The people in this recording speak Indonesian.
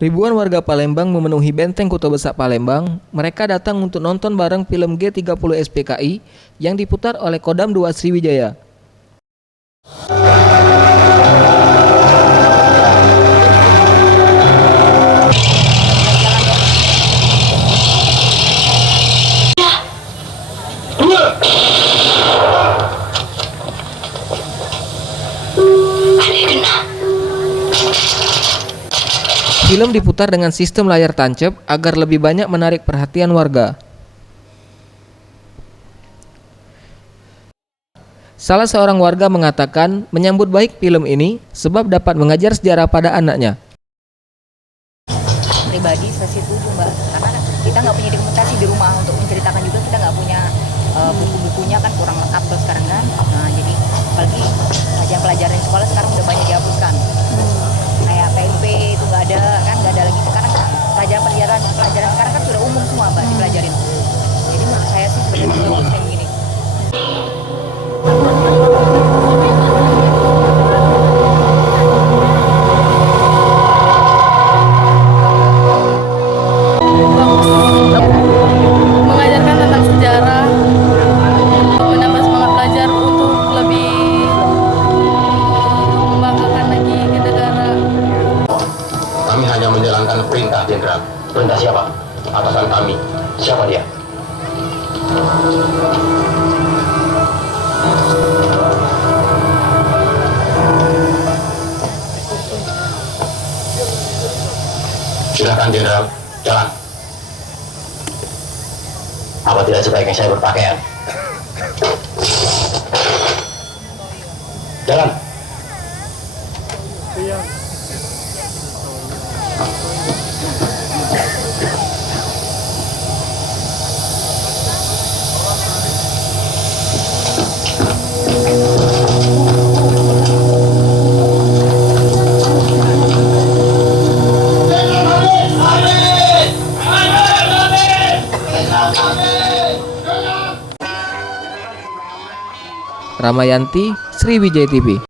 Ribuan warga Palembang memenuhi Benteng Kota Besar Palembang. Mereka datang untuk nonton bareng film G30 SPKI yang diputar oleh Kodam 2 Sriwijaya. Film diputar dengan sistem layar tancap agar lebih banyak menarik perhatian warga. Salah seorang warga mengatakan menyambut baik film ini sebab dapat mengajar sejarah pada anaknya. Pribadi saya setuju Mbak, karena kita nggak punya dokumentasi di rumah untuk menceritakan juga, kita nggak punya buku-bukunya kan kurang lengkap tuh sekarang kan. Nah jadi apalagi pelajaran di sekolah sekarang udah banyak dihapuskan. Kayak PMP itu nggak ada lagi sekarang. Pelajaran sekarang kan sudah umum semua Mbak dipelajarin. Jadi menurut saya sih sebenarnya bagus kayak gini. Mengajarkan tentang sejarah, menambah semangat belajar untuk lebih membanggakan lagi ke negara. Kami hanya menjalankan perintah, Jenderal. Perintah siapa? Atasan kami. Siapa dia? Silakan, Jenderal. Jalan. Apa tidak sebaiknya saya berpakaian? Jalan. Ramayanti, Sriwijaya TV.